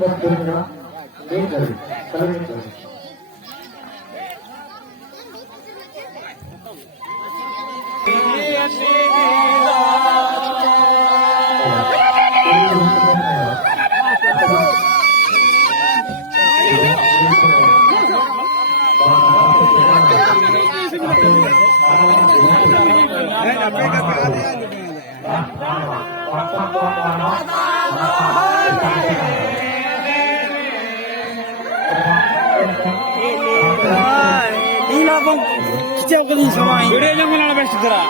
Bus தெரிஞ்சுன்னா main கல்வி தலைமை கல்வி Ilabang kita ko din sa mga video niyo muna na best dira.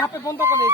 হাতে বন্ধ করে